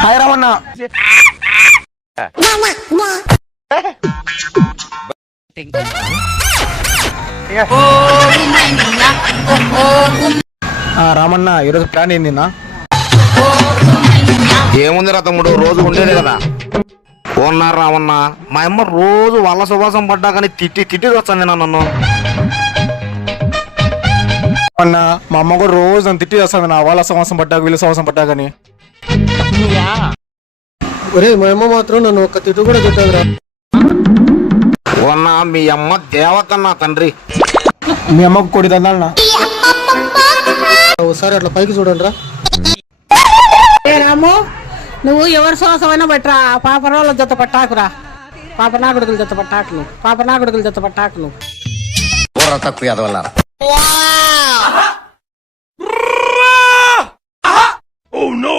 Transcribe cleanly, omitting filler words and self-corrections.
Hi Ramanna. Ramanna ఈరోజు plan ఏందిన్నా? ఏముందిరా తమ్ముడు, రోజు ఉండేదే కదా. ఓన్నారు రామన్న, మా అమ్మ రోజు వాళ్ళ సువాసం పడ్డా కానీ తిట్టి వస్తుంది నన్ను. అన్న మా అమ్మ కూడా రోజు నన్ను తిట్టి చేస్తాను నా వాళ్ళ సంవత్సరం పడ్డాక వీళ్ళ సంవత్సరం పడ్డాకని. ఒరే మా అమ్మ మాత్రం నన్ను ఒక్క తిట్టు కూడా తిట్టదురా. ఓన్నా మీ అమ్మ దేవత నా తండ్రి. మీ అమ్మకు కొడిదన్నా ఒకసారి అట్లా పైకి చూడండి రా. రాము, నువ్వు ఎవరి సోసమైనా బట్రా, పాపరాళ్ళ జత పట్టాకురా. పాపనాగుడుకుల జత పట్టాకులు, పాపనాగుడుకుల జత పట్టాకులు. తక్కువ వల్ల Oh no!